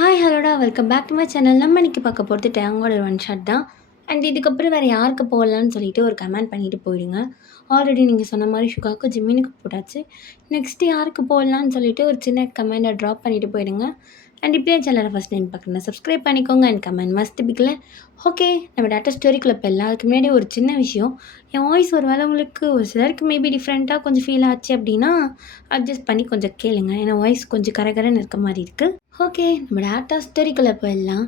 Hi ஹலோடா welcome back to my channel. நம்ம இன்னைக்கு பார்க்க போகிறது டேங்கோட ஒன் ஷாட் தான். அண்ட் இதுக்கப்புறம் வேறு யாருக்கு போடலான்னு சொல்லிட்டு ஒரு கமெண்ட் பண்ணிட்டு போயிடுங்க. ஆல்ரெடி நீங்கள் சொன்ன மாதிரி ஷுகாக்கு ஜிம்மினுக்கு போட்டாச்சு. நெக்ஸ்ட்டு யாருக்கு போடலான்னு சொல்லிட்டு ஒரு சின்ன கமெண்ட்டை ட்ராப் பண்ணிவிட்டு போயிடுங்க. அண்ட் இப்படியே சேனலை ஃபஸ்ட் டைம் பார்க்கணும் சப்ஸ்கிரைப் பண்ணிக்கோங்க. அண்ட் கமெண்ட் மஸ்ட் பிக்கில் ஓகே. நம்ம டேட்டா ஸ்டோரிக்குள்ள இப்போ எல்லாத்துக்கு முன்னாடி ஒரு சின்ன விஷயம். என் வாய்ஸ் ஒரு வேளை உங்களுக்கு ஒரு சிலருக்கு மேபி டிஃப்ரெண்ட்டாக கொஞ்சம் ஃபீல் ஆச்சு அப்படின்னா அட்ஜஸ்ட் பண்ணி கொஞ்சம் கேளுங்க. ஏன்னா வாய்ஸ் கொஞ்சம் கரகரன்னு இருக்க மாதிரி இருக்குது. ஓகே, நம்ம டேட்டா ஸ்டோரிக்குள்ள போயிடலாம்.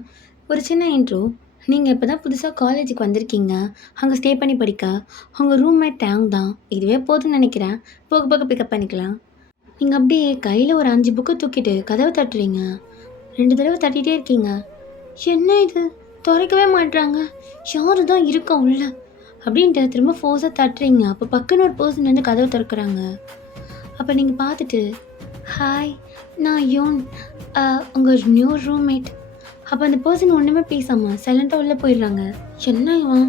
ஒரு சின்ன இன்ட்ரோ. நீங்கள் இப்போ தான் புதுசாக காலேஜுக்கு வந்திருக்கீங்க. அங்கே ஸ்டே பண்ணி படிக்க உங்கள் ரூம்மேட் டேங் தான். இதுவே போதும்னு நினைக்கிறேன். போக போக பிக்கப் பண்ணிக்கலாம். நீங்கள் அப்படியே கையில் ஒரு 5 புக்கு தூக்கிட்டு கதவை தட்டுறீங்க. 2 தடவை தட்டிகிட்டே இருக்கீங்க. என்ன இது, திறக்கவே மாட்டுறாங்க, யாரு தான் இருக்கா உள்ள அப்படின்ட்டு திரும்ப ஃபோர்ஸாக தட்டுறீங்க. அப்போ பக்குன்னு ஒரு பர்சன் வந்து கதவை திறக்கிறாங்க. அப்போ நீங்கள் பார்த்துட்டு ஹாய், நான் யோன், உங்கள் நியூ ரூம்மேட். அப்போ அந்த பர்சன் ஒன்றுமே பேசாமல் சைலண்ட்டாக உள்ளே போயிடுறாங்க. என்ன இவன்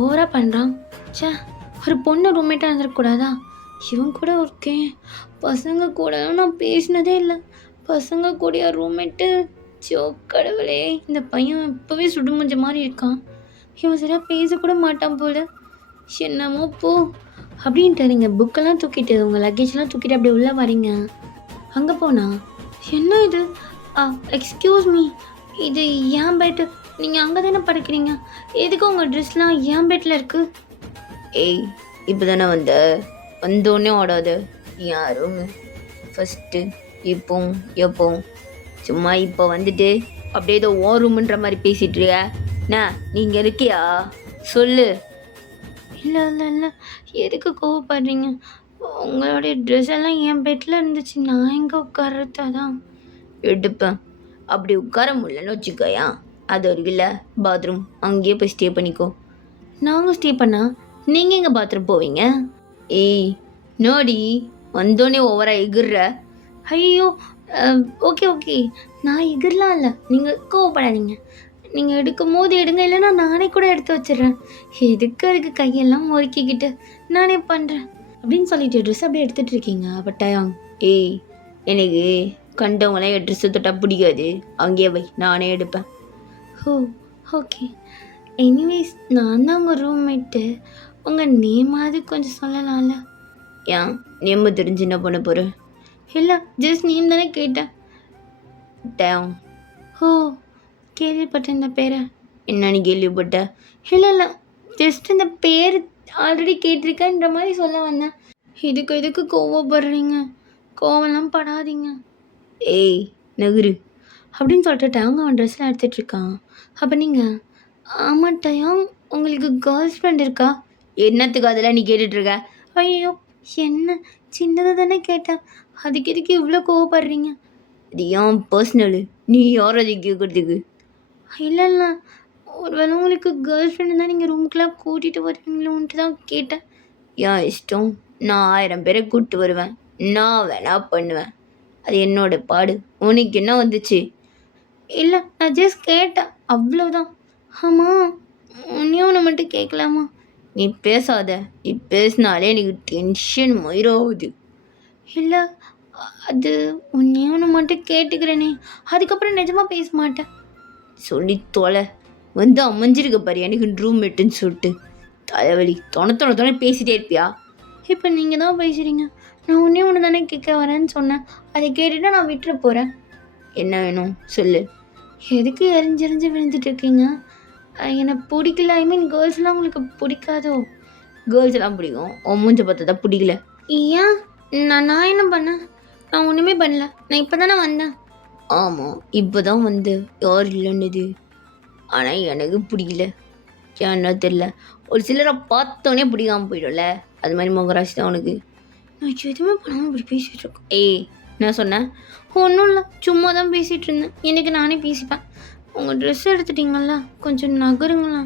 ஓவராக பண்ணுறான், சே ஒரு பொண்ணு ரூம்மேட்டாக இருந்துருக்கூடாதா? இவன் கூட இருக்கேன், பசங்க கூட நான் பேசினதே இல்லை, பசங்க கூடிய ரூம்மேட்டு. சோ கடவுளே, இந்த பையன் இப்போவே சுடுமுஞ்ச மாதிரி இருக்கான். இவன் சரியாக பேசக்கூட மாட்டான் போல. என்னமோ போ அப்படின்ட்டு நீங்கள் புக்கெல்லாம் தூக்கிட்டு உங்கள் லக்கேஜ்லாம் தூக்கிட்டு அப்படியே உள்ளே வரீங்க. அங்கே போனா என்ன இது, எக்ஸ்கியூஸ் மீ, இது ஏன் பெட்டு? நீங்கள் அங்கே தானே படுக்கிறீங்க, எதுக்கு உங்கள் ட்ரெஸ்லாம் ஏன் பெட்டில் இருக்குது? ஏய், இப்போ தானே வந்தோடனே ஓடாது. என் ரூமு ஃபஸ்ட்டு இப்போ எப்போ சும்மா இப்போ வந்துட்டு அப்படியே ஏதோ ஓ ரூமுன்ற மாதிரி பேசிகிட்டு இருக்க. நீங்கள் இருக்கியா சொல்லு. இல்லை இல்லை இல்லை, எதுக்கு கோவப்படுறீங்க? உங்களுடைய ட்ரெஸ் எல்லாம் என் பெட்டில் இருந்துச்சு, நான் எங்கே உட்கார்றது? அதான் எடுப்பேன். அப்படி உட்கார முடியலன்னு வச்சுக்கோயா, அது ஒரு இல்லை பாத்ரூம், அங்கேயே போய் ஸ்டே பண்ணிக்கோ. நாங்கள் ஸ்டே பண்ணால் நீங்கள் எங்கே பாத்ரூம் போவீங்க? ஏய் நோடி, வந்தோடனே ஓவராக எகிர்ற. ஐயோ, ஓகே ஓகே, நான் எகிரலாம் இல்லை, நீங்கள் கோவப்படாதீங்க. நீங்கள் எடுக்கும் போது எடுங்க, இல்லைன்னா நானே கூட எடுத்து வச்சிடுறேன். எதுக்கு அதுக்கு கையெல்லாம் முறுக்கிக்கிட்டு நானே பண்ணுறேன் அப்படின்னு சொல்லிட்டு ட்ரெஸ் அப்படியே எடுத்துகிட்டு இருக்கீங்க. அப்போ டயம். ஏய், எனக்கு கண்டவங்களாம் என் ட்ரெஸ்ஸை தொட்டால் பிடிக்காது, அங்கேயே வை, நானே எடுப்பேன். ஓ ஓகே, எனிவேஸ் நான் தான் உங்கள் ரூம்மேட்டு. உங்கள் நேமாவது கொஞ்சம் சொல்லலாம்ல? ஏன் நேம தெரிஞ்சு என்ன பண்ண போகிறேன்? இல்லை, ஜஸ்ட் நேம் தானே கேட்டேன். டேம். ஓ, கேள்விப்பட்டேன் இந்த பேரை. என்னன்னு கேள்விப்பட்ட? இல்லை இல்லை, ஜஸ்ட் இந்த பேர் ஆல்ரெடி கேட்டிருக்கேன்ற மாதிரி சொல்ல வந்தேன். எதுக்கு கோவப்படுறீங்க? கோவம்லாம் படாதீங்க. ஏய் நகுரு அப்படின்னு சொல்லிட்டு அவங்க அவன் ட்ரெஸ்லாம் எடுத்துகிட்ருக்கான். அப்போ நீங்கள் ஆமாம் டயம், உங்களுக்கு கேர்ள் ஃப்ரெண்ட் இருக்கா? என்னத்துக்கு அதெல்லாம் நீ கேட்டுட்ருக்க? ஐயோ, என்ன சின்னதாக தானே கேட்டேன், அதுக்கு எதுக்கு இவ்வளோ கோவப்படுறீங்க? இது ஏன் பர்சனலு, நீ யார் அதை கேட்குறதுக்கு? இல்லை இல்லை, ஒருவேளை உங்களுக்கு கேர்ள் ஃப்ரெண்டு தான் நீங்கள் ரூமுக்கெலாம் கூட்டிகிட்டு வருவீங்களோன்ட்டு தான் கேட்டேன். என் இஷ்டம், நான் 1000 பேரை கூப்பிட்டு வருவேன், நான் வேணா பண்ணுவேன், அது என்னோட பாடு. உனக்கு என்ன வந்துச்சு? இல்லை, நான் ஜஸ்ட் கேட்டேன், அவ்வளோதான். ஆமாம், உன்னையும் ஒன்று மட்டும் கேட்கலாமா? நீ பேசாத, நீ பேசினாலே எனக்கு டென்ஷன் மயிராகுது. இல்லை, அது உன்னையும் ஒன்று மட்டும் கேட்டுக்கிறேனே, அதுக்கப்புறம் நிஜமாக பேச மாட்டேன். சொல்லி தொலை, அமைஞ்சிருக்க பாரு எனக்கு ரூம்மேட்டுன்னு சொல்லிட்டு. தலைவலி, தொண பேசிட்டே இருப்பியா? இப்போ நீங்கள் தான் பேசுகிறீங்க. நான் ஒன்று தானே கேட்க வரேன்னு சொன்னேன், அதை கேட்டுட்டு நான் விட்டுற போகிறேன். என்ன வேணும் சொல்லு. எதுக்கு எரிஞ்செறிஞ்சு விழுந்துட்டு இருக்கீங்க? எனக்கு பிடிக்கல, ஐ மீன் கேர்ள்ஸ்லாம் உங்களுக்கு பிடிக்காதோ? கேர்ள்ஸ் எல்லாம் பிடிக்கும், உன் மூஞ்ச பார்த்தா தான் பிடிக்கல. ஏன்? நான் என்ன பண்ணேன்? நான் ஒன்றுமே பண்ணல, நான் இப்போ தானே வந்தேன். ஆமாம், இப்போ தான் யார் இல்லைன்னுது. ஆனால் எனக்கு பிடிக்கல, ஏன்னா தெரில. ஒரு சிலரை பார்த்தோன்னே பிடிக்காமல் போயிடும்ல, அது மாதிரி முகராசி தான் உனக்கு. நான் எதுவுமே பண்ணாமல் இப்படி பேசிகிட்டு இருக்கேன். ஏய், நான் சொன்னேன் ஒன்றும் இல்லை, சும்மா தான் பேசிகிட்டு இருந்தேன். எனக்கு நானே பேசிப்பேன். உங்கள் ட்ரெஸ் எடுத்துட்டிங்களா, கொஞ்சம் நகருங்களா?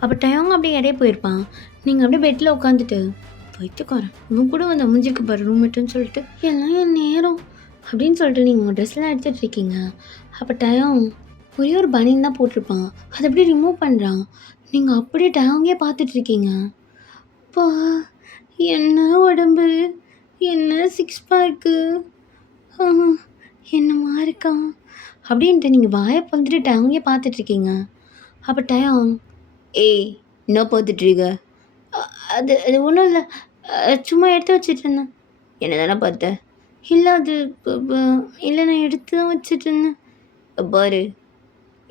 அப்போ டயங்க அப்படியே இடையே போயிருப்பான். நீங்கள் அப்படியே பெட்டில் உட்காந்துட்டு வைத்துக்காரன் இவன் கூட வந்து அமைஞ்சிருக்கு பாரு ரூம்மேட்டுன்னு சொல்லிட்டு, எல்லாம் என் நேரம் அப்படின்னு சொல்லிட்டு நீங்கள் உங்கள் ட்ரெஸ்லாம் எடுத்துகிட்டு இருக்கீங்க. அப்போ டயம் ஒரே ஒரு பனியன் தான் போட்டிருப்பான், அதை அப்படியே ரிமூவ் பண்ணுறான். நீங்கள் அப்படியே டயங்கே பார்த்துட்ருக்கீங்க. அப்பா, என்ன உடம்பு, என்ன 6 பேக்கு, என்னமா இருக்கான் அப்படின்ட்டு நீங்கள் வாயை பொழுதுட்டு டயங்கே பார்த்துட்ருக்கீங்க. அப்போ டயம், ஏய் என்ன பார்த்துட்ருக்க? அது அது ஒன்றும் இல்லை, சும்மா எடுத்து வச்சிட்டு இருந்தேன். என்ன தானே பார்த்த? இல்லை அது இல்லை, நான் எடுத்து தான் வச்சுட்டு இருந்தேன். பாரு,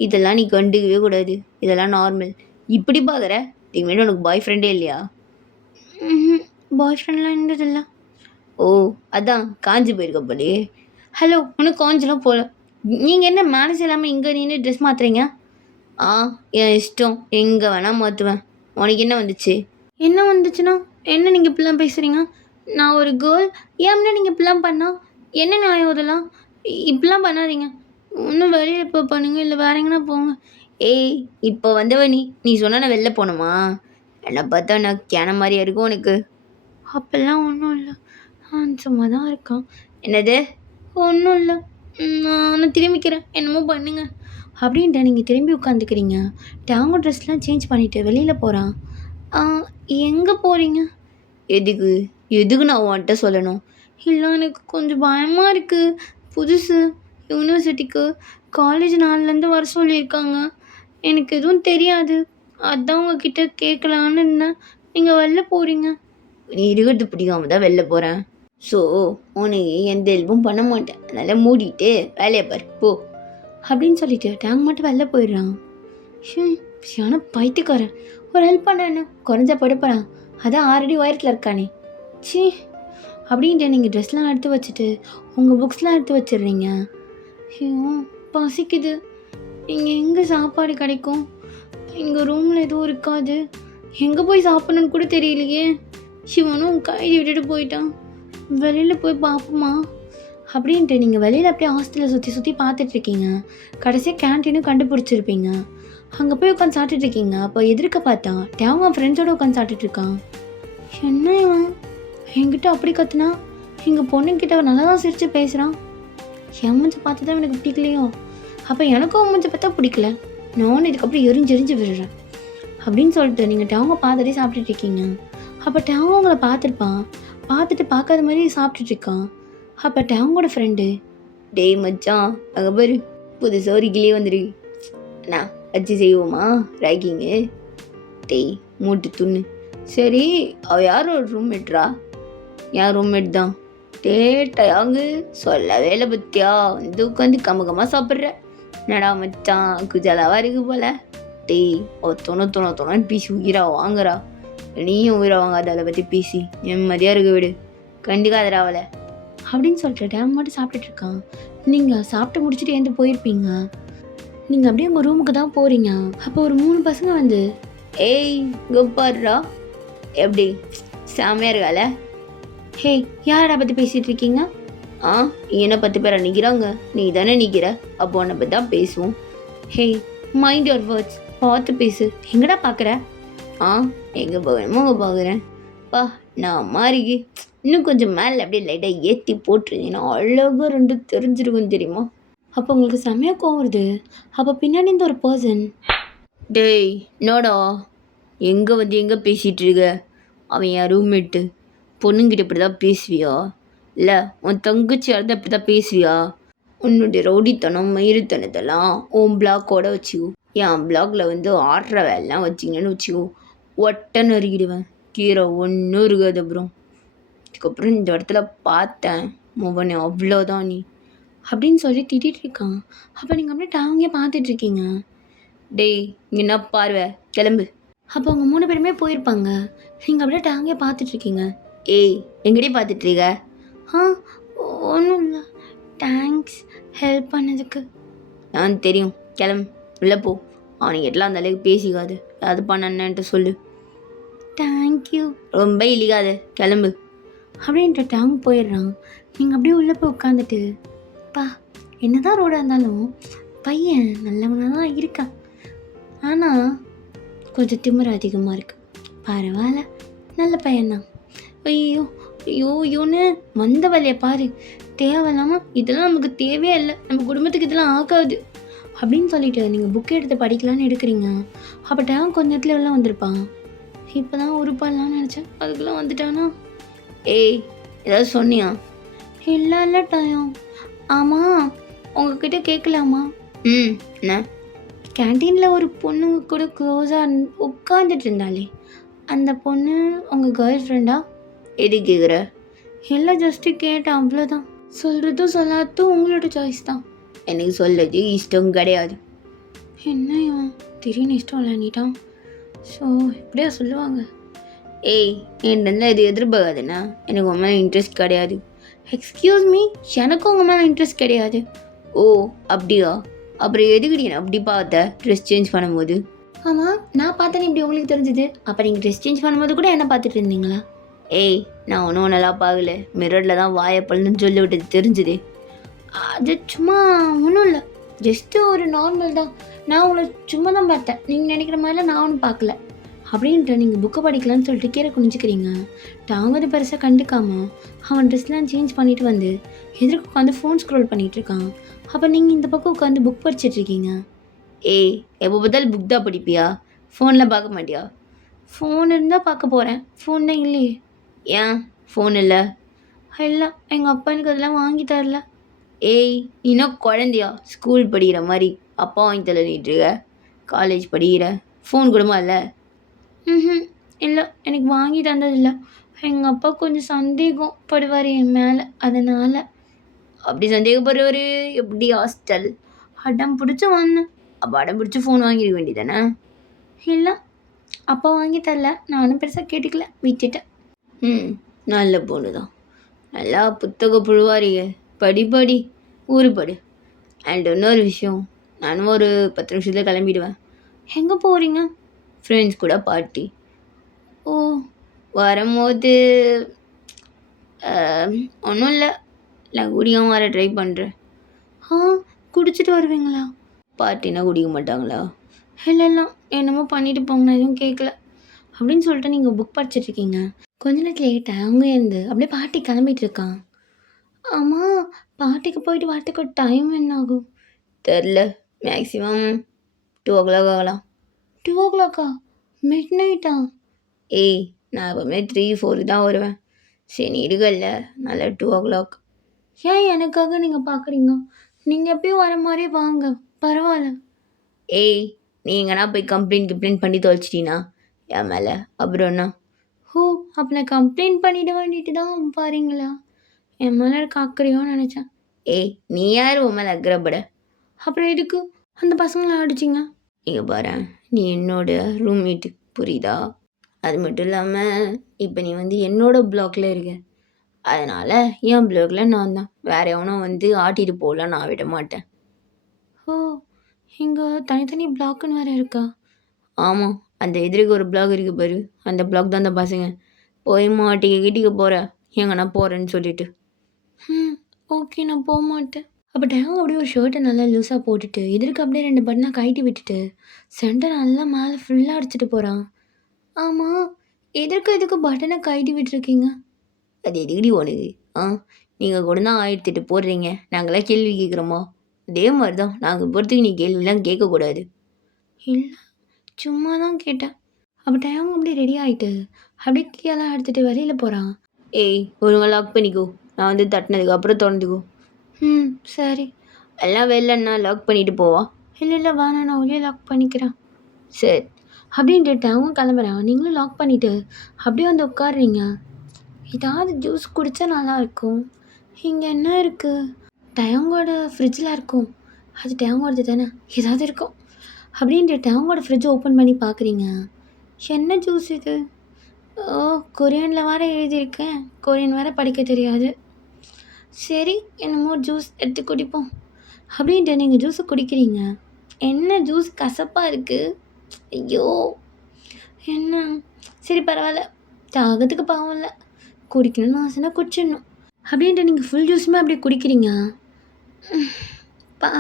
இதெல்லாம் நீ கண்டுக்கவே கூடாது. இதெல்லாம் நார்மல். இப்படி பார்க்குற? இதுக்கு முன்னாடி உனக்கு பாய் ஃப்ரெண்டே இல்லையா? பாய் ஃப்ரெண்ட்லாம் இருந்ததில்ல. ஓ, அதான் காஞ்சி போயிருக்க போலயே. ஹலோ, ஒன்றும் காஞ்சலாம் போகல. நீங்கள் என்ன மேனேஜ் இல்லாமல் இங்கே நின்று ட்ரெஸ் மாற்றுறீங்க? ஆ, என் இஷ்டம். எங்கே வேணால் மாற்றுவேன். உனக்கு என்ன வந்துச்சு? என்ன வந்துச்சுன்னா என்ன நீங்கள் இப்படிலாம் பேசுகிறீங்க? நான் ஒரு கேர்ள், ஏன்னா நீங்கள் இப்படிலாம் பண்ணா என்ன நியாயம் இதெல்லாம்? இப்படிலாம் பண்ணாதீங்க. ஒன்றும் வெளியில் இப்போ பண்ணுங்க, இல்லை வேற எங்கன்னா போங்க. ஏய், இப்போ வந்தவ நீ சொன்ன நான் வெளில போகணுமா? என்னை பார்த்தா நான் கேன மாதிரியா இருக்கும் உனக்கு? அப்போல்லாம் ஒன்றும் இல்லை, நான் சும்மா தான் இருக்கேன். என்னது? ஒன்றும் இல்லை, நான் திரும்பிக்கிறேன், என்னமோ பண்ணுங்க அப்படின்ட்டு நீங்கள் திரும்பி உட்காந்துக்கிறீங்க. டேங்கோ ட்ரெஸ்லாம் சேஞ்ச் பண்ணிவிட்டு வெளியில் போகிறான். எங்கே போகிறீங்க? எதுக்கு எதுக்கு நான் உன்கிட்ட சொல்லணும்? இல்லை, எனக்கு கொஞ்சம் பயமாக இருக்குது. புதுசு யூனிவர்சிட்டிக்கு காலேஜ் நாள்லேருந்து வர சொல்லியிருக்காங்க. எனக்கு எதுவும் தெரியாது, அதான் உங்ககிட்ட கேட்கலான்னு இருந்தேன். நீங்கள் வெளில போகிறீங்க. நீ இருக்கிறது பிடிக்காம தான் வெளில போகிறேன். ஸோ உனக்கு எந்த ஹெல்ப்பும் பண்ண மாட்டேன். அதனால் மூடிட்டு வேலையை பாரு போ அப்படின்னு சொல்லிட்டு டேங்க் மட்டும் வெளில போயிடுறான். ஷியான பைத்தியக்காரன், ஒரு ஹெல்ப் பண்ண என்ன குறைஞ்ச படுப்பறான், அதான் ஆல்ரெடி உயரத்தில் இருக்கானே. சி அப்படின்ட்டு நீங்கள் ட்ரெஸ்லாம் எடுத்து வச்சுட்டு உங்கள் புக்ஸ்லாம் எடுத்து வச்சிடுறீங்க. ஐயோ பசிக்குது, இங்கே எங்கே சாப்பாடு கிடைக்கும்? எங்கள் ரூமில் எதுவும் இருக்காது, எங்கே போய் சாப்பிட்ணுன்னு கூட தெரியலையே. சிவனும் கைதி விட்டுட்டு போயிட்டான், வெளியில் போய் பார்ப்போமா அப்படின்ட்டு நீங்கள் வெளியில் அப்படியே ஹாஸ்டலில் சுற்றி பார்த்துட்ருக்கீங்க. கடைசியாக கேன்டீனும் கண்டுபிடிச்சிருப்பீங்க. அங்கே போய் உட்காந்து சாப்பிட்டுட்ருக்கீங்க. அப்போ எதிர்க்க பார்த்தா தேவன் ஃப்ரெண்ட்ஸோடு உட்காந்து சாப்பிட்டுட்ருக்கான். என்ன இவன் என்கிட்ட அப்படி கத்துனா, எங்கள் பொண்ணுக்கிட்ட அவன் நல்லா தான் சிரித்து பேசுகிறான். என் மூஞ்சி பார்த்து தான் எனக்கு பிடிக்கலையோ, அப்போ எனக்கும் மூஞ்சி பார்த்தா பிடிக்கல, நானும் இதுக்கப்புறம் எரிஞ்சு விடுறேன் அப்படின்னு சொல்லிட்டு நீங்கள் டேவங்க பார்த்துட்டே சாப்பிட்டுட்ருக்கீங்க. அப்போ டேவங்க உங்களை பார்த்துருப்பான், பார்த்துட்டு பார்க்காத மாதிரி சாப்பிட்டுட்ருக்கான். அப்போ டேவங்கோட ஃப்ரெண்டு, டேய் மச்சான், அங்கே பாரு புதுசாக ஒரு கிளியே வந்துரு, அண்ணா வச்சு செய்வோமா ரேக்கிங்கு? டேய் மூட்டு துண்ணு. சரி, அவள் யார் ஒரு ரூம்மேட்ரா? என் ரூம்மேட் தான். டேட்டாயாங்க சொல்லவே இல்லை பத்தியா, வந்து உட்காந்து கம்மகமாக சாப்பிட்ற. என்னடா மச்சான் குஜாலாவாக இருக்கு போல. டேய் அவ தொண்ணு பீசி உயிரா வாங்குறா, நீயும் உயிரை வாங்காத அதை பற்றி பேசி நிம்மதியாக இருக்க விடு, கண்டிக்காதரா அவளை அப்படின்னு சொல்லிட்டு டேம் மட்டும் சாப்பிட்டுட்ருக்கான். நீங்கள் சாப்பிட்டு முடிச்சுட்டு எழுந்து போயிருப்பீங்க. நீங்கள் அப்படியே உங்கள் ரூமுக்கு தான் போகிறீங்க. அப்போ ஒரு 3 பசங்க வந்து, ஏய் இங்கே பாருடா, எப்படி செமையாக இருக்கால? ஹே யாரடா பற்றி பேசிகிட்டு இருக்கீங்க? என்ன 10 பேரை நிற்கிறாங்க, நீ தானே நிற்கிற, அப்போ உன்னை பற்றி தான் பேசுவோம். ஹே மைண்ட் யுவர் வேர்ட்ஸ், பார்த்து பேசு. எங்கடா பார்க்குற? எங்கே போகணுமோ அங்கே பார்க்குறேன். பா நான் மாறிக்கு இன்னும் கொஞ்சம் மேலே அப்படியே லைட்டாக ஏற்றி போட்டுருந்தீங்கன்னா அழகாக 2 தெரிஞ்சிருக்கும் தெரியுமா? அப்போ உங்களுக்கு செம்மையாக கோவம் வருது. அப்போ பின்னாடி இந்த ஒரு பர்சன், டேய் என்னடா எங்கே வந்து எங்கே பேசிகிட்டு இருக்க? அவன் என் ரூம்மேட்டு, பொண்ணுங்கிட்ட இப்படி தான் பேசுவியா? இல்லை உன் தங்கச்சியாக இருந்தால் இப்படி தான் பேசுவியா? உன்னுடைய ரவுடித்தனம் மயிறுத்தனத்தெல்லாம் உன் பிளாக்கோட வச்சுக்கோ. என் பிளாக்ல வந்து ஆடுற வேலைலாம் வச்சிங்கன்னு வச்சுக்கோ, ஒட்டன்னு அறுக்கிடுவேன். கீரை ஒன்றும் இருக்காது. அதுக்கப்புறம் இந்த இடத்துல பார்த்தேன் மோகனே, அவ்வளோதான் நீ அப்படின்னு சொல்லி திட்டிகிட்டு இருக்கான். அப்போ நீங்கள் அப்படியே டேங்கே பார்த்துட்ருக்கீங்க. டேய் இங்கே என்ன பார்வை, கிளம்பு. அப்போ அவங்க 3 பேருமே போயிருப்பாங்க. நீங்கள் அப்படியே டேங்கே பார்த்துட்ருக்கீங்க. ஏய் எங்கடி பார்த்துட்ருக்க? ஒன்றும் இல்லை, தேங்க்ஸ் ஹெல்ப் பண்ணதுக்கு. நான் தெரியும், கிளம்பு உள்ளே போ. அவனுக்கு எல்லாம் அந்த அளவுக்கு பேசிக்காது, அது பண்ணன்ட்டு சொல்லு. தேங்க்யூ. ரொம்ப இழிக்காது, கிளம்பு அப்படின்ட்டு டேங் போயிடுறான். நீங்கள் அப்படியே உள்ளே போய் உட்காந்துட்டு, பா என்னதான் ரோடாக இருந்தாலும் பையன் நல்லவனாக தான் இருக்கான், ஆனால் கொஞ்சம் திமிரு அதிகமாக இருக்குது. பரவாயில்ல, நல்ல பையன்தான். ஐயோ ஐயோன்னு வந்த வழியை பாரு, தேவையில்லாமல் இதெல்லாம் நமக்கு தேவையே இல்லை, நம்ம குடும்பத்துக்கு இதெல்லாம் ஆகாது அப்படின்னு சொல்லிட்டு நீங்கள் புக் எடுத்து படிக்கலான்னு எடுக்கிறீங்க. அப்போ டேங் கொஞ்ச நேரத்தில் எல்லாம் வந்திருப்பான். இப்போ தான் உருப்பாடலான்னு நினச்சேன், அதுக்குள்ளே வந்துட்டானா? ஏய் ஏதாவது சொன்னியா? இல்லை டயம். ஆமாம், உங்ககிட்ட கேட்கலாமா? ம். என்ன? கேன்டீனில் ஒரு பொண்ணு கூட க்ளோஸாக உட்காந்துட்டு இருந்தாளே, அந்த பொண்ணு உங்கள் கேர்ள் ஃப்ரெண்டா? எது கேட்குற? எல்லாம் ஜஸ்ட்டு கேட்டேன், அவ்வளோதான். சொல்கிறதும் சொல்லாததும் உங்களோட சாய்ஸ் தான். எனக்கு சொல்றது இஷ்டம் கிடையாது. என்ன இவன் திடீர்னு இஷ்டம் இல்லைன்னிட்டான். ஸோ இப்படியா சொல்லுவாங்க? ஏய், என்கிட்ட இது எதிர்பார்க்காதுண்ணா. எனக்கு உன் மேலே இன்ட்ரெஸ்ட் கிடையாது. எக்ஸ்கியூஸ் மீ, எனக்கும் உங்கள் மேலே இன்ட்ரெஸ்ட் கிடையாது. ஓ அப்படியா? அப்புறம் எதுக்குடி நான் அப்படி பார்த்த ட்ரெஸ் சேஞ்ச் பண்ணும்போது? ஆமாம், நான் பார்த்தேன்னு இப்படி உங்களுக்கு தெரிஞ்சுது. அப்போ நீங்கள் ட்ரெஸ் சேஞ்ச் பண்ணும்போது கூட என்ன பார்த்துட்டு இருந்தீங்களா? ஏய், நான் ஒன்றும் நல்லா பார்க்கல. மிரரில் தான் வாயப்பல்னு சொல்லி விட்டது தெரிஞ்சுது. அது சும்மா ஒன்றும் இல்லை, ஜஸ்ட்டு ஒரு நார்மல் தான். நான் உங்களை சும்மா தான் பார்த்தேன். நீங்கள் நினைக்கிற மாதிரிலாம் நான் ஒன்றும் பார்க்கல. அப்படின்ட்டு நீங்கள் புக்கை படிக்கலான்னு சொல்லிட்டு கீழே குனிஞ்சிக்கிறீங்க. டாங்கது பெருசாக கண்டுக்காமல் அவன் ட்ரெஸ்லாம் சேஞ்ச் பண்ணிட்டு வந்து எதிர்க்கு உட்காந்து ஃபோன் ஸ்க்ரோல் பண்ணிகிட்டு இருக்கான். அப்போ நீங்கள் இந்த பக்கம் உட்காந்து புக் படிச்சிட்ருக்கீங்க. ஏய், எப்போ பார்த்தாலும் புக் தான் படிப்பியா? ஃபோனில் பார்க்க மாட்டியா? ஃபோன் இருந்தால் பார்க்க போகிறேன், ஃபோன் தான் இல்லையே. ஏன் ஃபோன் இல்லை? இல்லை, எங்கள் அப்பா எனக்கு அதெல்லாம் வாங்கி தரல. ஏய், இன்னும் குழந்தையா? ஸ்கூல் படிக்கிற மாதிரி அப்பா வாங்கி தள்ளிட்டு இருக்க. காலேஜ் படிக்கிற, ஃபோன் கூடமா இல்லை? ம், இல்லை, எனக்கு வாங்கி தந்ததில்லை. எங்கள் அப்பா கொஞ்சம் சந்தேகம் படுவார் என் மேலே, அதனால். அப்படி சந்தேகப்படுறவர் எப்படி ஹாஸ்டல்? அடம் பிடிச்சி வந்தேன். அப்போ அடம் பிடிச்சி ஃபோன் வாங்கிருக்க வேண்டியதானே? இல்லை, அப்பா வாங்கி தரல, நானும் பெருசாக கேட்டுக்கல, விட்டுட்டேன். ம், நல்ல பொண்ணு தான். நல்லா புத்தக புழுவாரிங்க. படி ஊரு படு. அண்ட் இன்னொரு விஷயம், நானும் ஒரு 10 நிமிஷத்தில் கிளம்பிடுவேன். எங்கே போகிறீங்க? ஃப்ரெண்ட்ஸ் கூட பார்ட்டி. ஓ, வரும்போது ஒன்றும் இல்லை, நான் குடிக்காம வர ட்ரை பண்ணுறேன். ஆ, குடிச்சிட்டு வருவீங்களா? பார்ட்டினா குடிக்க மாட்டாங்களா? இல்லை, என்னமோ பண்ணிட்டு போங்க, நான் எதுவும் கேட்கல அப்படின்னு சொல்லிட்டு நீங்கள் புக் படிச்சிட்ருக்கீங்க. கொஞ்ச நேரத்தில் லேட்டாக அவங்க இருந்து அப்படியே பாட்டி கிளம்பிட்டு இருக்கான். ஆமாம், பாட்டிக்கு போயிட்டு வரத்துக்கு ஒரு டைம் என்ன ஆகும்? தெரில, மேக்ஸிமம் 2 o'clock ஆகலாம். 2 o'clock? மிட் நைட்டா? ஏய், நான் எப்பவுமே 3-4 தான் வருவேன். சரி நீ இருக்கல்ல, நல்லா 2 o'clock. ஏன் எனக்காக நீங்கள் பார்க்குறீங்க? நீங்கள் எப்பயும் வர மாதிரியே வாங்க, பரவாயில்ல. ஏய், நீ எங்கன்னா போய் கம்ப்ளைண்ட் பண்ணி தொலைச்சிட்டீனா என் மேலே, அப்புறம் என்ன? ஓ, அப்போ நான் கம்ப்ளைண்ட் பண்ணிட வேண்டிட்டு தான் பாருங்களா? என் மேலே இருக்க அக்கறையோன்னு நினச்சேன். ஏய், நீ யார் உன் மேலே அக்கறைப்பட? அப்புறம் எதுக்கு அந்த பசங்களை அடிச்சிங்க? இங்கே பாரு, நீ என்னோட ரூம்மேட்டு, புரியுதா? அது மட்டும் இல்லாமல் இப்போ நீ வந்து என்னோட பிளாக்ல இருக்க. அதனால் என் பிளாக்ல நான் தான், வேறு எவனும் வந்து ஆட்டிட்டு போகலாம் நான் விட மாட்டேன். ஓ, இங்கே தனித்தனி பிளாக்குன்னு வேறு இருக்கா? ஆமாம், அந்த எதிர்க்கு ஒரு பிளாக் இருக்குது பாரு, அந்த பிளாக் தான் அந்த பசங்க. போய் மாட்டிக்க கிட்டிக்க போகிற எங்கன்னா போகிறேன்னு சொல்லிட்டு. ஓகே, நான் போக மாட்டேன். அப்போ டேங்க அப்படியே ஒரு ஷர்ட்டை நல்லா லூஸாக போட்டுட்டு எதிர்க்கு அப்படியே 2 பட்டனாக கழட்டி விட்டுட்டு சென்டர் நல்லா மேலே ஃபுல்லாக அடிச்சிட்டு போகிறான். ஆமாம், எதுக்கு பட்டனை கழட்டி விட்டுருக்கீங்க? அது எதுக்கடி உனக்கு? நீங்கள் கூட தான் 1008 போடுறீங்க, நாங்களாம் கேள்வி கேட்குறோமா? அதே மாதிரி தான் நாங்கள் போகிறதுக்கு நீ கேள்விலாம் கேட்கக்கூடாது. இல்லை, சும்மா தான் கேட்டேன். அப்போ டேங்க அப்படியே ரெடி ஆகிட்டு அப்படியே கீழே எடுத்துகிட்டு வெளியில் போகிறான். ஏய், ஒழுங்கா லாக் பண்ணிக்கோ, நான் வந்து தட்டினதுக்கு அப்புறம் திறந்துக்கோ. சரி. எல்லாம் வெளிலன்னா லாக் பண்ணிட்டு போவா? இல்லை வேணாம், நான் உள்ளே லாக் பண்ணிக்கிறேன். சரி. அப்படின்ட்டு அவங்க கிளம்புறான். நீங்களும் லாக் பண்ணிவிட்டு அப்படியே வந்து உட்காடுறீங்க. ஏதாவது ஜூஸ் குடித்தா நல்லாயிருக்கும். இங்கே என்ன இருக்குது? டயங்கோட ஃப்ரிட்ஜில் இருக்கும். அது டயங்கோடது தானே, ஏதாவது இருக்கும். அப்படின்ட்டு டயங்கோட ஃப்ரிட்ஜை ஓப்பன் பண்ணி பார்க்குறீங்க. என்ன ஜூஸ் இது? ஓ, கொரியனில் வேறு எழுதியிருக்கேன். கொரியன் வேறு படிக்க தெரியாது. சரி, என்னமோ ஜூஸ் எடுத்து குடிப்போம் அப்படின்ட்டு நீங்கள் ஜூஸை குடிக்கிறீங்க. என்ன ஜூஸ் கசப்பாக இருக்குது. ஐயோ, என்ன? சரி பரவாயில்ல, தாகத்துக்கு பாவம் இல்லை, குடிக்கணும்னு ஆசைனா குடிச்சிடணும் அப்படின்ட்டு நீங்கள் ஃபுல் ஜூஸுமே அப்படியே குடிக்கிறீங்க. பா,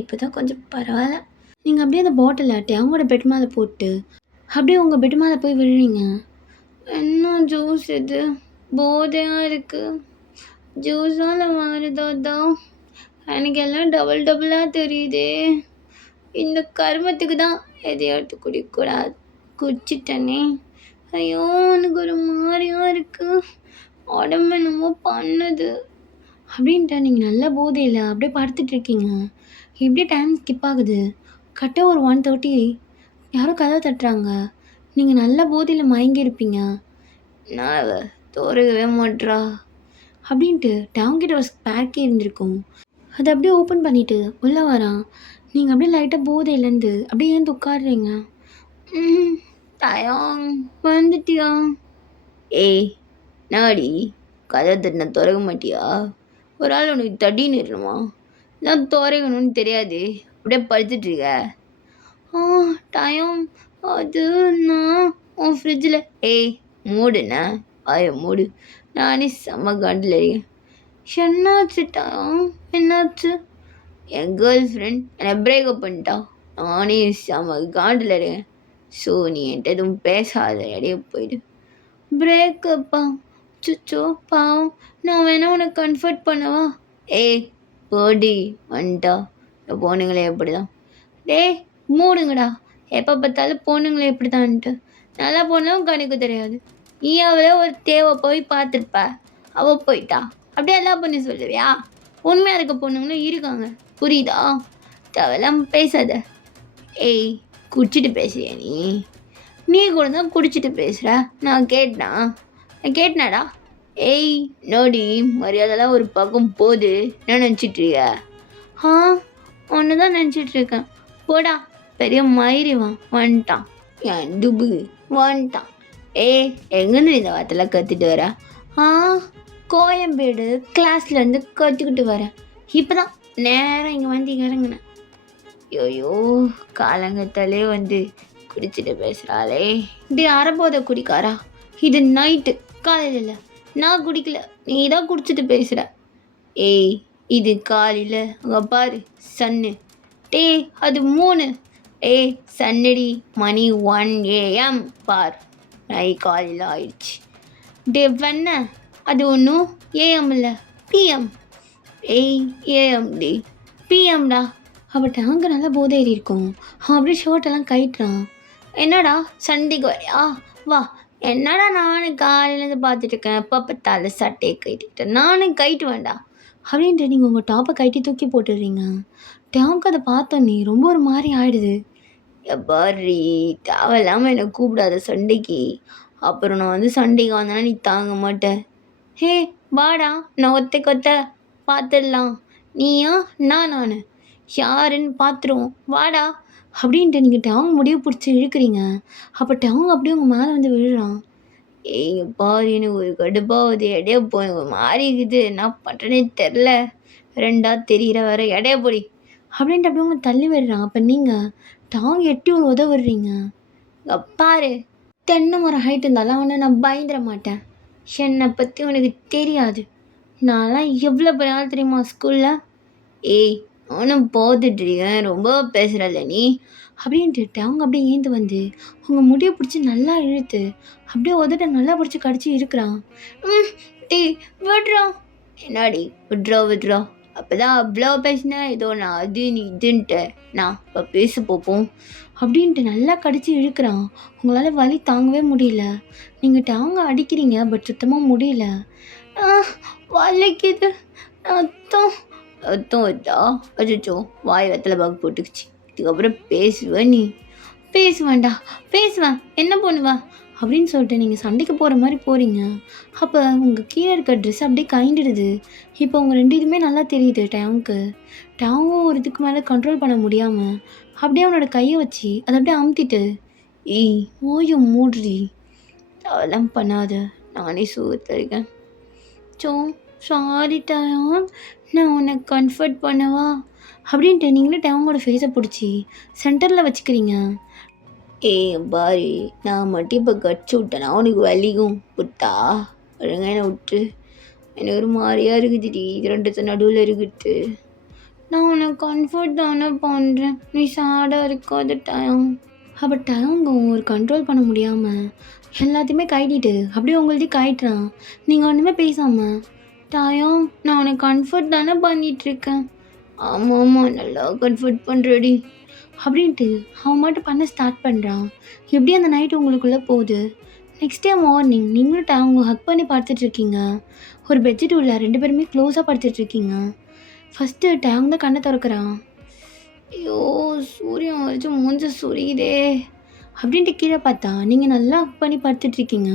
இப்போ தான் கொஞ்சம் பரவாயில்ல. நீங்கள் அப்படியே அந்த பாட்டிலை அவங்களோட பெட் மேலே போட்டு அப்படியே உங்கள் பெட் மேலே போய் விழுறீங்க. என்ன ஜூஸ் இது? போதையாக இருக்குது. ஜூஸால் மாறுதா? எனக்கு எல்லாம் டபுளாக தெரியுதே. இந்த கருமத்துக்கு தான் எதையும் எடுத்து குடிக்கக்கூடாது. குடிச்சிட்டனே. ஐயோ, எனக்கு ஒரு மாதிரியாக இருக்குது. உடம்பு என்னமோ பண்ணுது. அப்படின்ட்டு நீங்கள் நல்ல போதையில் அப்படியே படுத்துட்ருக்கீங்க. எப்படியே டைம் ஸ்கிப் ஆகுது. கரெக்டாக ஒரு 1:30 யாரோ கதவை தட்டுறாங்க. நீங்கள் நல்ல போதையில் மயங்கியிருப்பீங்க. நான் அவ தோறவே மாட்றா. அப்படின்ட்டு டவுன்கிட்ட ஒரு ஸ்பேர் கீ இருந்திருக்கும். அதை அப்படியே ஓப்பன் பண்ணிவிட்டு உள்ளே வரான். நீங்கள் அப்படியே லைட்டாக போதையிலேருந்து அப்படியே ஏந்து உட்காடுறீங்க. ம் டயம் வந்துட்டியா? ஏய் நாடி கதை தட்டின திறக்க மாட்டியா? ஒரு ஆள் உனக்கு தட்டின்னு இருக்கணுமா? நான் துறைக்கணும்னு தெரியாது, அப்படியே படுத்துட்டு இருக்க. ஆ டயம் அது நான் உன் ஃப்ரிட்ஜில். ஏய் மூடுண்ணா, ஆய மூடு. நானே செம்ம காண்டில் இருக்கேன். என்னாச்சு டயம்? என்னாச்சு? என் கேர்ள் ஃப்ரெண்ட் என்னை பிரேக்கப் பண்ணிட்டா. நானே செம்ம காண்டில் இருக்கேன். ஸோ நீ என்கிட்ட எதுவும் பேசாத, இடையே போயிடு. பிரேக்கப்பா? சுச்சோ பாவம். நான் வேணா உனக்கு கம்ஃபர்ட் பண்ணவா? ஏய் போடி வந்துட்டா. இந்த பொண்ணுங்களே எப்படிதான். டேய் மூடுங்கடா. எப்போ பார்த்தாலும் பொண்ணுங்களை எப்படி தான்ட்டு. நல்லா பொண்ணும் கணக்கு தெரியாது. நீ அவளே ஒரு தேவை போய் பார்த்துருப்ப. அவள் போயிட்டா. அப்படியே எல்லாம் பண்ணி சொல்லுவியா? உண்மையாக இருக்க பொண்ணுங்களும் இருக்காங்க. புரியுதா? தேவையெல்லாம் பேசாத. ஏய் குடிச்சிட்டு பேசுறியா நீ? நீ கூட தான் குடிச்சிட்டு பேசுகிற. நான் கேட்டனாடா? ஏய் நோடி, மரியாதைலாம் ஒரு பக்கம் போது. என்ன நினச்சிட்டு இருக்க? ஆ ஒன்று தான் நினச்சிட்டு இருக்கேன். போடா பெரிய மயிரிவான் வந்துட்டான். என் துபு வந்துட்டான். ஏய் எங்கேருந்து இந்த வார்த்தைலாம் கற்றுட்டு வர? ஆ கோயம்பேடு கிளாஸ்லேருந்து கற்றுக்கிட்டு வரேன். இப்போ தான் நேரம் இங்கே வந்து இறங்குனேன். ஐயோ காலங்கத்தாலே வந்து குடிச்சிட்டு பேசுகிறாளே. இப்படி அரைபோதை குடிக்காரா? இது நைட்டு, காலையில் இல்லை. நான் குடிக்கல, நீ தான் குடிச்சிட்டு பேசுகிற. ஏய் இது காலையில் அங்கே பாரு சன்னு. டேய் அது 3. ஏய் சன்னடி, மணி 1 AM பார். நை காலையில் ஆயிடுச்சு. டே வெண்ண அது ஒன்றும் ஏஎம் இல்லை, பிஎம். ஏய் ஏஎம் டி. பிஎம்டா. அவட்ட அங்கே நல்லா போதை ஏறி இருக்கும். அவன் அப்படியே ஷர்ட்டெல்லாம் கயிட்டுறான். என்னடா சண்டைக்கு வரையா? வா. என்னடா நானும் காலையிலேருந்து பார்த்துட்டு இருக்கேன். எப்போ பார்த்தாலும் சட்டையை கட்டிக்கிட்டேன். நானும் கயிட்டு வேண்டாம் அப்படின்ட்டு நீங்கள் உங்கள் டாப்பை கட்டி தூக்கி போட்டுடுறீங்க. டேவுக்கு அதை பார்த்தோன்னே ரொம்ப ஒரு மாதிரி ஆயிடுது. பாரி தேவையில்லாமல் என்னை கூப்பிடாத சண்டைக்கு. அப்புறம் நான் வந்து சண்டைக்கு வந்தேன்னா நீ தாங்க மாட்டேன். ஹே வாடா, நான் ஒத்த பார்த்துடலாம். நீயா நான் யாருன்னு பார்த்துருவோம் வாடா அப்படின்ட்டு நீங்கள் டேவங்க முடிவு பிடிச்சி இழுக்கிறீங்க. அப்போ டேவங்க அப்படியே உங்கள் மேலே வந்து விழுறான். ஏய் பாரு எனக்கு ஒரு கடுப்பாகுது, இடையே போய் ஒரு மாறி இருக்குது. என்ன பண்ணுறேனே தெரில. ரெண்டா தெரிகிற வர இடையே போடி அப்படின்ட்டு அப்படியே உங்களை தள்ளி விடுறான். அப்போ நீங்கள் டாங் எட்டி ஒரு உதவுறீங்க. பாரு, தென்னை மரம் ஹைட் இருந்தாலும் அவனை நான் பயந்துட மாட்டேன். என்னை பற்றி உனக்கு தெரியாது. நான்லாம் எவ்வளோ பெரிய ஆள் தெரியுமா ஸ்கூலில்? ஏய் நானும் போத்துட்ருக்கேன், ரொம்ப பேசுகிறல்ல நீ அப்படின்ட்டு அவங்க அப்படியே ஏந்து வந்து உங்கள் முடியை பிடிச்சி நல்லா இழுத்து அப்படியே உதட்ட நல்லா பிடிச்சி கடிச்சு இருக்கிறான். டீ விட்றோம். என்னாடி விட்றா. அப்போ தான் அவ்வளோ பேசினேன். ஏதோ நான் அது நீ இதுன்ட்டு நான் இப்போ பேச போப்போம் அப்படின்ட்டு நல்லா கடிச்சு இழுக்கிறான். உங்களால் வலி தாங்கவே முடியல. நீங்கள் அவங்க அடிக்கிறீங்க, பட் சுத்தமாக முடியல. வலிக்குது. அர்த்தம் வச்சா அச்சோ வாய் வெத்தலை பாக்கு போட்டுக்குச்சு. இதுக்கப்புறம் பேசுவேன் நீ? பேசுவேன் என்ன பண்ணுவேன் அப்படின்னு சொல்லிட்டு நீங்கள் சண்டைக்கு போகிற மாதிரி போகிறீங்க. அப்போ உங்கள் கீழே இருக்க ட்ரெஸ் அப்படியே கைண்டிடுது. இப்போ உங்கள் 2 இதுவுமே நல்லா தெரியுது. டேவும் ஒரு இதுக்கு மேலே கண்ட்ரோல் பண்ண முடியாமல் அப்படியே அவனோட கையை வச்சு அதை அப்படியே அமுத்திட்டு, ஏய் ஓயோ மூடுறி, அதெல்லாம் பண்ணாத, நானே சோகத்தில் இருக்கேன். சாரி டயம், நான் உன்னை கம்ஃபர்ட் பண்ணவா அப்படின்ட்டு நீங்களே டேவங்கோட ஃபேஸை பிடிச்சி சென்டரில் வச்சுக்கிறீங்க. ஏய் பாரி, நான் மட்டும் இப்போ கடிச்சு விட்டேன்னா உனக்கு வலிக்கும் புட்டா. ஒழுங்கா என்னை விட்டு. எனக்கு ஒரு மாதிரியாக இருக்குதுடி, இது 2 நடுவில் இருக்குது. நான் உன்னை கம்ஃபர்ட் தானே பண்ணுறேன், நீ சாடாக இருக்காது டயம். அப்போ டயங்க ஒரு கண்ட்ரோல் பண்ண முடியாமல் எல்லாத்தையுமே கைட்டிட்டு அப்படியே உங்கள்கிட்ட கைட்டுறான். நீங்கள் ஒன்றுமே பேசாமல், டயம் நான் உன்னை கம்ஃபர்ட் தானே பண்ணிகிட்ருக்கேன். ஆமாம் நல்லா கம்ஃபர்ட் பண்ணுறடி அப்படின்ட்டு அவன் மட்டும் பண்ண ஸ்டார்ட் பண்ணுறான். எப்படி அந்த நைட்டு உங்களுக்குள்ளே போகுது. நெக்ஸ்ட் டே மார்னிங் நீங்களும் அவங்க ஹக் பண்ணி பார்த்துட்ருக்கீங்க. ஒரு பெட்ஷீட் உள்ள 2 பேருமே க்ளோஸாக படுத்துட்ருக்கீங்க. ஃபஸ்ட்டு டேங் தான் கண்ணை திறக்கிறான். ஐயோ! சூரியன் வச்சு மூஞ்ச சொரியுதே! அப்படின்ட்டு கீழே பார்த்தா, நீங்கள் நல்லா ஹக் பண்ணி படுத்துட்ருக்கீங்க.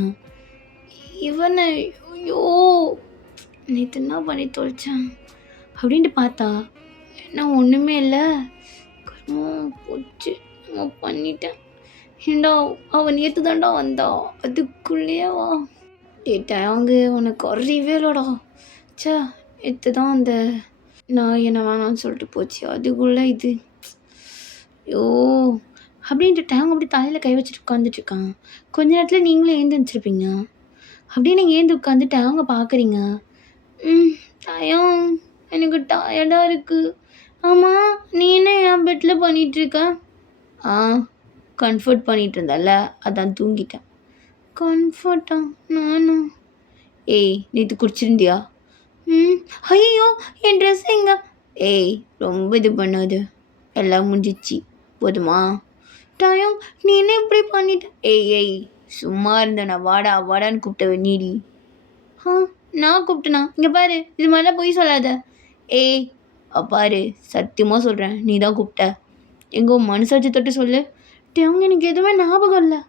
இவனை ஐயோ! நேற்று என்ன பண்ணி தொலைச்சேன் அப்படின்ட்டு பார்த்தா, நான் ஒன்றுமே இல்லை. கர்மம் போச்சு, நான் பண்ணிட்டேன். ஏண்டா அவன் நேற்று தாண்டா வந்தா, அதுக்குள்ளேயே வா. டேட்டாங்க உனக்கு அறிவே இல்லடா. ச்சே, நேற்று தான் அந்த நான் என்ன வேணாம்னு சொல்லிட்டு போச்சு, அதுக்குள்ளே இது. ஐயோ! அப்படின்ட்டு டேங் அப்படி தலையில் கை வச்சுட்டு உட்காந்துட்ருக்கான். கொஞ்ச நேரத்தில் நீங்களே ஏந்திரிச்சிருப்பீங்க. அப்படியே நீங்கள் ஏந்து உட்காந்து டேங்கை பார்க்குறீங்க. டயம், எனக்கு டயர்டாக இருக்குது. ஆமாம், நீ என்ன என் பெட்டில் பண்ணிகிட்ருக்க? ஆ, கம்ஃபர்ட் பண்ணிகிட்டு இருந்தல, அதான் தூங்கிட்டேன். கம்ஃபர்ட்டா? நானும். ஏய், நேற்று குடிச்சிருந்தியா? ஐயோ, என் ட்ரெஸ் எங்க? ஏய், ரொம்ப இது பண்ணாது, எல்லாம் முடிஞ்சிச்சு, போதுமா? டயம், நீ என்ன இப்படி பண்ணிட்ட? ஏய், சும்மா இருந்தேண்ணா, வாடா வாடான்னு கூப்பிட்ட நீடி. நான் கூப்பிட்டேண்ணா? இங்கே பாரு, இது மாதிரிலாம் பொய் சொல்லாத. ஏய், பாரு, சத்தியமாக சொல்கிறேன், நீ தான் கூப்பிட்ட. எங்கோ மனசாட்சி தொட்டு சொல்லு. அவங்க எனக்கு எதுவுமே ஞாபகம் இல்லை.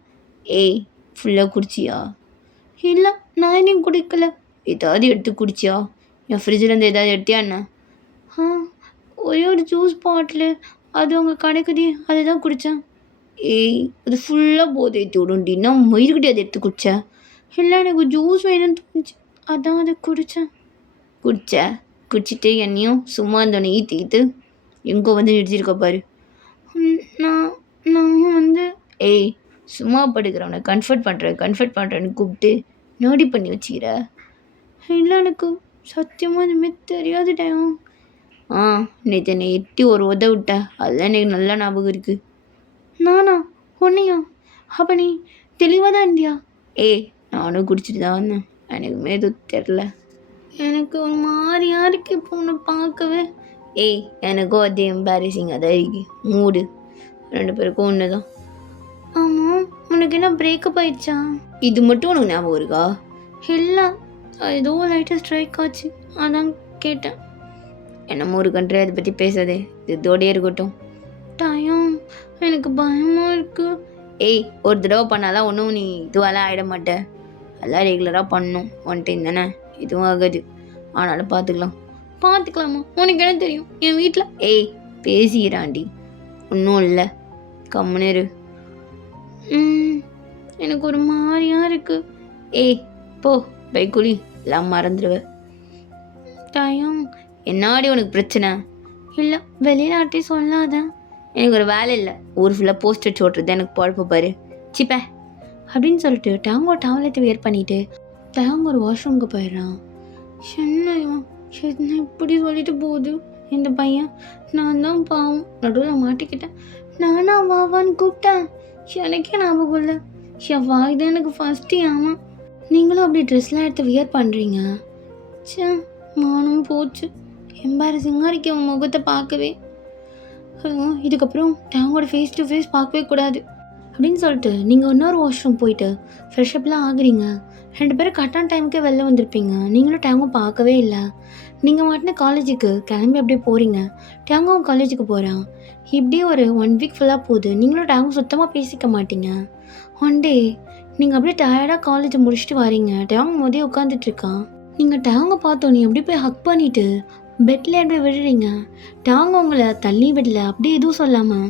ஏய், ஃபுல்லாக குடிச்சியா? இல்லை, நான் இன்னும் குடிக்கல. ஏதாவது எடுத்து குடிச்சியா? என் ஃப்ரிட்ஜிலேருந்து ஏதாவது எடுத்தியா என்ன? ஒரே ஒரு ஜூஸ் பாட்டிலு, அது அவங்க கடைக்குடி, அதை தான் குடித்தேன். ஏய், அது ஃபுல்லாக போதை ஏற்றி விடும்டி, நான் மயிர்கிட்டே அதை எடுத்து குடித்தேன். இல்லை, எனக்கு ஜூஸ் வேணும்னு தோணுச்சு, அதான் அதை குடித்தேன். குடிச்சிட்டு என்னையும் சும்மா இருந்தோன்னே ஈத்து எங்கே வந்து நிறுத்திருக்க பாரு. நான் வந்து ஏய், சும்மா படுக்கிறவனை கம்ஃபர்ட் பண்ணுறேன்னு கூப்பிட்டு நோடி பண்ணி வச்சுக்கிற. இல்லை, எனக்கு சத்தியமாக இதுமாரி தெரியாது டைம். நேற்று என்னை எட்டி ஒரு விட்ட, அதெல்லாம் எனக்கு நல்லா ஞாபகம் இருக்குது. நானா? ஒன்றையா? அப்போ நீ தெளிவாக தான் இருந்தியா? ஏய், நானும் குடிச்சிட்டு தான் வந்தேன், எனக்குமே எதுவும் தெரில. எனக்கு ஒரு மாதிரியா இருக்கு இப்போ உன்னை பார்க்கவே. ஏய், எனக்கும் அதே எம்பாரசிங்காக தான் இருக்கு. மூடு, 2 பேருக்கும் ஒன்று தான். ஆமாம், உனக்கு என்ன பிரேக்கப் ஆயிடுச்சா? இது மட்டும் உனக்கு ஞாபகம் இருக்கா? இல்லை, ஏதோ லைட்டாக ஸ்ட்ரைக் ஆச்சு, அதான் கேட்டேன். என்னமோ ஒரு கண்ட்ரி, அதை பற்றி பேசாதே, இதோடயே இருக்கட்டும். டயம், எனக்கு பயமாக இருக்கு. ஏய், ஒரு தடவை பண்ணாலாம் ஒன்றும் நீ இதுவெல்லாம் ஆகிட மாட்டேன். எல்லாம் ரெகுலராக பண்ணணும், ஒன் டைம் தானே, இதுவும் ஆகாது. ஆனாலும் பார்த்துக்கலாமா? உனக்கு என்ன தெரியும் என் வீட்டில்? ஏய், பேசிக்கிறாண்டி, ஒன்றும் இல்லை, கம்முனு. எனக்கு ஒரு மாதிரியா இருக்கு. ஏய், போ பைக்குழி, எல்லாம் மறந்துடுவேன். டயம், என்னாடி உனக்கு பிரச்சனை? இல்லை, வெளிநாட்டே சொல்லாத. எனக்கு ஒரு வேலை இல்லை, ஊர் ஃபுல்லாக போஸ்டர் ஓட்டுறது எனக்கு பழப்ப பாரு, சிப்ப அப்படின்னு சொல்லிட்டு டேங்கோ டவலத்தை வியர் பண்ணிட்டு டேங் ஒரு வாஷ்ரூமுக்கு போயிடுறான். என்ன இப்படி சொல்லிட்டு போகுது இந்த பையன். நான் தான் பாவம் நடுவில் மாட்டிக்கிட்டேன். நானா வாவான்னு கூப்பிட்டேன், எனக்கே ஞாபகம் இல்லை. ஷவா, இது எனக்கு ஃபஸ்ட்டு. ஆமாம், நீங்களும் அப்படி ட்ரெஸ்லாம் எடுத்து வியர் பண்ணுறீங்க. சே, மானம் போச்சு, எம்பாரசிங்காக இருக்கு அவன் முகத்தை பார்க்கவே. இதுக்கப்புறம் டேங்கோட ஃபேஸ் டு ஃபேஸ் பார்க்கவே கூடாது அப்படின்னு சொல்லிட்டு நீங்கள் இன்னொரு வாஷ்ரூம் போயிட்டு ஃப்ரெஷ்அப்லாம் ஆகுறீங்க. 2 பேரும் கரெக்டான டைமுக்கே வெளில வந்திருப்பீங்க. நீங்களும் டேங்கும் பார்க்கவே இல்லை. நீங்கள் மாட்டின காலேஜுக்கு கிளம்பி அப்படியே போகிறீங்க. டேங்கும் காலேஜுக்கு போகிறான். இப்படியே ஒரு 1 வீக் ஃபுல்லாக போகுது. நீங்களும் டேங்கும் சுத்தமாக பேசிக்க மாட்டீங்க. ஒன் டே நீங்கள் அப்படியே டயர்டாக காலேஜை முடிச்சுட்டு வரீங்க. டேங் மோதே உட்காந்துட்ருக்கான். நீங்கள் டேங்கை பார்த்தோன்னே அப்படியே போய் ஹக் பண்ணிவிட்டு பெட்டில் அப்படியே விடுறீங்க. டேங் உங்களை தள்ளி விடல, அப்படியே எதுவும் சொல்லாமல்.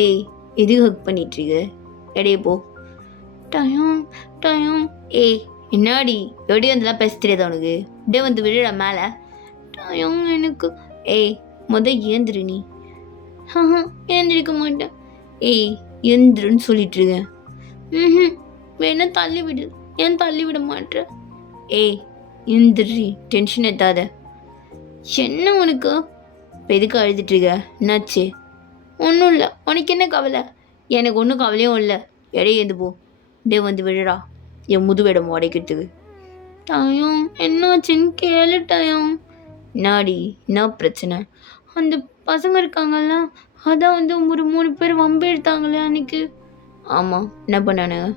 ஏய், எது ஹக் பண்ணிட்டுருக்கு, எடையே போ. டயம். ஏய், என்னாடி எப்படி வந்தெல்லாம் பேச தெரியாதா உனக்கு? அப்படியே வந்து விழுற மேலே. டயம், எனக்கு. ஏய், ஏந்திரு நீ. ஏந்திரிக்க மாட்டேன். ஏய், எந்திருன்னு சொல்லிட்டு இருக்கேன். வேணா தள்ளி விடு. ஏன் தள்ளி விட மாட்டேற? ஏய், எந்திரி, டென்ஷன் எத்தாத. என்ன உனக்கு? இப்போ எதுக்கு அழுதுட்டுருக்க? என்னாச்சு? ஒன்றும் இல்லை, உனக்கு என்ன கவலை? எனக்கு ஒன்றும் கவலையும் இல்லை. இடையே ஏந்து போ, டே வந்து விழுறா என் முதுவிடம் உடைக்கிறதுக்கு. டயம், என்னாச்சுன்னு கேளு டயம். நாடி, என்ன பிரச்சனை? அந்த பசங்க இருக்காங்கல்ல, அதான் வந்து ஒரு 3 பேர் வம்பு எடுத்தாங்களே அன்னைக்கு. ஆமாம், என்ன பண்ணானுங்க?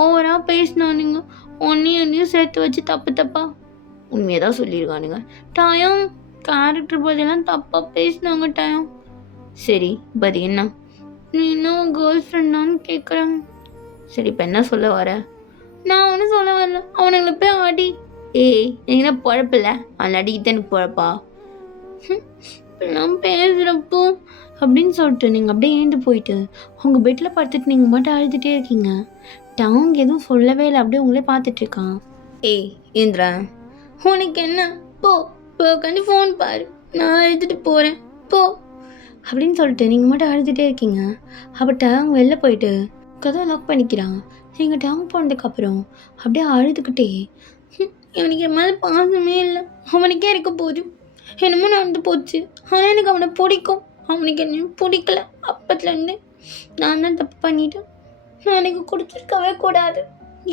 ஓவராக பேசினானுங்க, ஒன்றையும் சேர்த்து வச்சு தப்பா. உண்மையை தான் சொல்லியிருக்கானுங்க. டயம் கேரக்டர் பற்றிலாம் தப்பாக பேசினாங்க டயம். சரி இப்போ அது என்ன? நீ இன்னும் கேர்ள் ஃப்ரெண்டான்னு கேட்குறாங்க. சரி இப்போ என்ன சொல்ல வர? நான் ஒன்றும் சொல்ல வரல, அவனுங்களை போய் அடி. ஏய் என்ன பொழப்பில்ல, அவன் அடிக்கிட்டு எனக்கு பொழப்பா? இப்படிலாம் பேசுகிறப்போ அப்படின்னு சொல்லிட்டு நீங்கள் அப்படியே ஏந்து போயிட்டு உங்கள் பெட்டில் படுத்துட்டு நீங்கள் மட்டும் அழுதுகிட்டே இருக்கீங்க. டவுங்க எதுவும் சொல்லவே இல்லை, அப்படியே உங்களே பார்த்துட்ருக்கான். ஏய் இந்திரா, உனக்கு என்ன? போ இப்போ உட்காந்து ஃபோன் பாரு, நான் அழுதுட்டு போகிறேன் போ அப்படின்னு சொல்லிட்டு நீங்கள் மட்டும் அழுதுகிட்டே இருக்கீங்க. அப்போ டவுங்க வெளில போயிட்டு கதவை லாக் பண்ணிக்கிறான். நீங்கள் டவுன் போனதுக்கப்புறம் அப்படியே அழுதுகிட்டே எனக்கு என் மேலே பாசமே இல்லை, அவனுக்கே இருக்க போகுது, என்னமோ நடந்து போச்சு, ஆனால் எனக்கு அவனை பிடிக்கும், அவனுக்கு என்ன பிடிக்கல, அப்பத்துலேருந்து நான் தான் தப்பு பண்ணிட்டேன், நான் எனக்கு கொடுத்துருக்கவே கூடாது,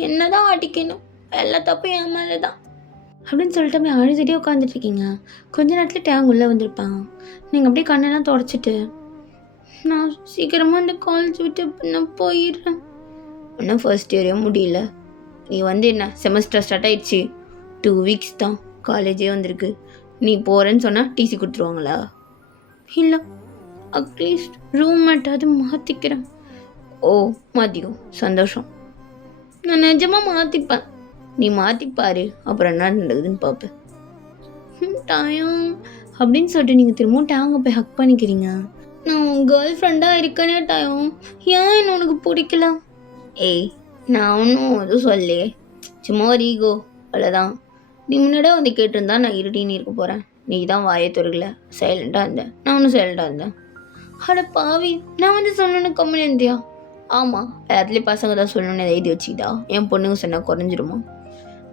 என்ன தான் அடிக்கணும், எல்லா தப்பும் என் மேலே தான் அப்படின்னு சொல்லிட்டு அப்படியே அழுதுகிட்டே உட்காந்துட்ருக்கீங்க. கொஞ்ச நேரத்தில் டேங் உள்ளே வந்திருப்பான். நீங்கள் அப்படியே கண்ணெல்லாம் தொடச்சிட்டு நான் சீக்கிரமாக அந்த காலேஜ் விட்டு நான் போயிடுறேன். இன்னும் ஃபர்ஸ்ட் இயரே முடியல, நீ வந்து என்ன செமஸ்டர் ஸ்டார்ட் ஆயிடுச்சு, 2 வீக்ஸ் தான் காலேஜே வந்திருக்கு, நீ போகிறேன்னு சொன்னால் டிசி கொடுத்துருவாங்களா? இல்லை, அட்லீஸ்ட் ரூம்மேட்டாவது மாற்றிக்கிறேன். ஓ மாற்றிக்கும், சந்தோஷம், நான் நிஜமாக மாற்றிப்பேன், நீ மாற்றிப்பாரு, அப்புறம் என்ன நடக்குதுன்னு பார்ப்பேன். டயம் அப்படின்னு சொல்லிட்டு நீங்கள் திரும்பவும் டேங்க போய் ஹக் பண்ணிக்கிறீங்க. நான் உன் கேர்ள் ஃப்ரெண்டாக இருக்கனே டயம், ஏன் என்ன உனக்கு பிடிக்கல? ஏய் நான் ஒன்றும் எதுவும் சொல்லலையே, சும்மா ஒரு ஈகோ அவ்வளோதான். நீ முன்னாடியே வந்து கேட்டிருந்தா நான் இருட்டின்னு இருக்க போகிறேன், நீ தான் வாயை துறக்கல, சைலண்ட்டாக இருந்தேன், நான் ஒன்றும் சைலண்ட்டாக இருந்தேன். அட பாவி, நான் வந்து சொன்னேன்னு கம்மி இருந்தியா? ஆமாம், எல்லாத்துலேயும் பசங்க தான் சொல்லணும்னு எழுதி வச்சுக்கிட்டா என் பொண்ணுங்க சொன்னால் குறைஞ்சிருமா?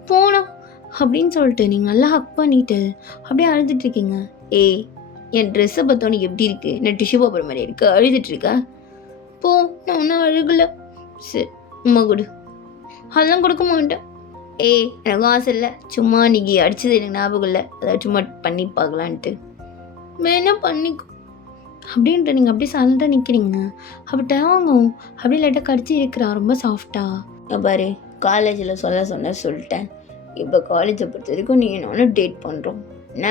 போனா அப்படின்னு சொல்லிட்டு நீங்கள் நல்லா ஹக் பண்ணிட்டு அப்படியே அழுதுட்ருக்கீங்க. ஏய் என் ட்ரெஸ்ஸை பார்த்தோன்னு எப்படி இருக்குது, நான் டிஷ்யூ பேப்பர் மாதிரி இருக்கு, அழுதுட்ருக்கா? போ, நான் ஒன்றும் அழுகலை. சரி உமா கொடு. அதெல்லாம் கொடுக்க மாட்டேன். ஏய் எனக்கும் ஆசை இல்லை, சும்மா நீங்க அடிச்சது எனக்கு ஞாபகம் இல்லை, அதாவது சும்மா பண்ணி பார்க்கலான்ட்டு. வேணா பண்ணிக்கோ அப்படின்ட்டு நீங்கள் அப்படியே சைலண்டாக நிற்கிறீங்க. அப்போ டேங்கும் அப்படியே லைட்டாக கடிச்சு இருக்கிறான் ரொம்ப சாஃப்டாக. பாரு காலேஜில் சொல்லிட்டேன், இப்போ காலேஜை பொறுத்த வரைக்கும் நீ என்ன டேட் பண்ணுறோம் என்ன,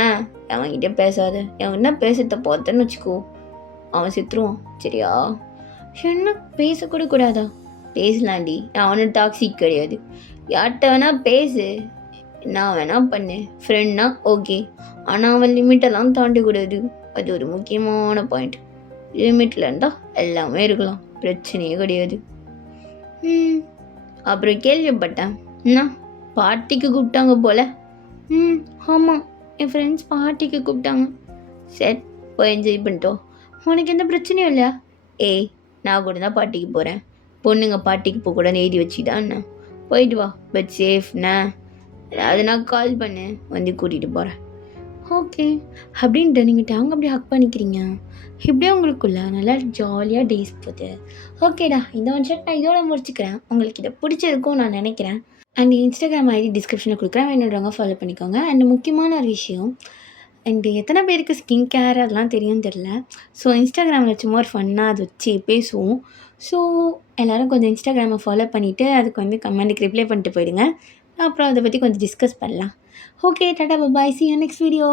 அவன்கிட்ட பேசாத, அவன் பேசுறத பார்த்தேன்னு வச்சுக்கோ அவன் செத்துருவான், சரியா? என்ன பேசக்கூட கூடாதா? பேசலாண்டி, நான் அவனும் டாக்ஸிக் கிடையாது, யார்கிட்ட வேணா பேசு, நான் வேணா பண்ணு, ஃப்ரெண்ட்னா ஓகே, ஆனால் அவன் லிமிட்டெல்லாம் தாண்டக்கூடாது, அது ஒரு முக்கியமான பாயிண்ட். லிமிட்டில் இருந்தால் எல்லாமே இருக்கலாம், பிரச்சனையே கிடையாது. அப்புறம் கேள்விப்பட்டேன் என்ன பார்ட்டிக்கு கூப்பிட்டாங்க போல். ஆமாம், என் ஃப்ரெண்ட்ஸ் பார்ட்டிக்கு கூப்பிட்டாங்க. சரி போய் என்ஜாய் பண்ணிட்டோம், உனக்கு எந்த பிரச்சனையும் இல்லையா? ஏய் நான் கூட தான் பார்ட்டிக்கு போகிறேன், பொண்ணுங்க பார்ட்டிக்கு போகக்கூடாதுன்னு எழுதி வச்சுக்கிட்டான்னு, போயிட்டு வா, பட் சேஃப்ண்ணா, அது நான் கால் பண்ணு வந்து கூட்டிகிட்டு போகிறேன். ஓகே அப்படின்ட்டு நீங்கள் டேங்க அப்படியே ஹக் பண்ணிக்கிறீங்க. இப்படியே உங்களுக்குள்ள நல்லா ஜாலியாக டேஸ் போகுது. ஓகேடா, இந்த ஒன் ஷர்ட் நான் இதோட முடிச்சுக்கிறேன். உங்களுக்கு இதை பிடிச்சிருக்கும் நான் நினைக்கிறேன். அண்ட் இன்ஸ்டாகிராம் ஐடி டிஸ்கிரிப்ஷனில் கொடுக்குறேன், வேணுன்றவங்க ஃபாலோ பண்ணிக்கோங்க. அண்ட் முக்கியமான ஒரு விஷயம், அண்டு எத்தனை பேருக்கு ஸ்கின் கேர் அதெல்லாம் தெரியும்னு தெரில. ஸோ இன்ஸ்டாகிராமில் சும்மா ஒரு ஃபன்னாக அதை வச்சு பேசுவோம். ஸோ எல்லோரும் கொஞ்சம் இன்ஸ்டாகிராமை ஃபாலோ பண்ணிவிட்டு அதுக்கு வந்து கமெண்ட்டுக்கு ரிப்ளை பண்ணிட்டு போயிடுங்க. அப்புறம் அதை பற்றி கொஞ்சம் டிஸ்கஸ் பண்ணலாம். Okay Tata bye, see you next video.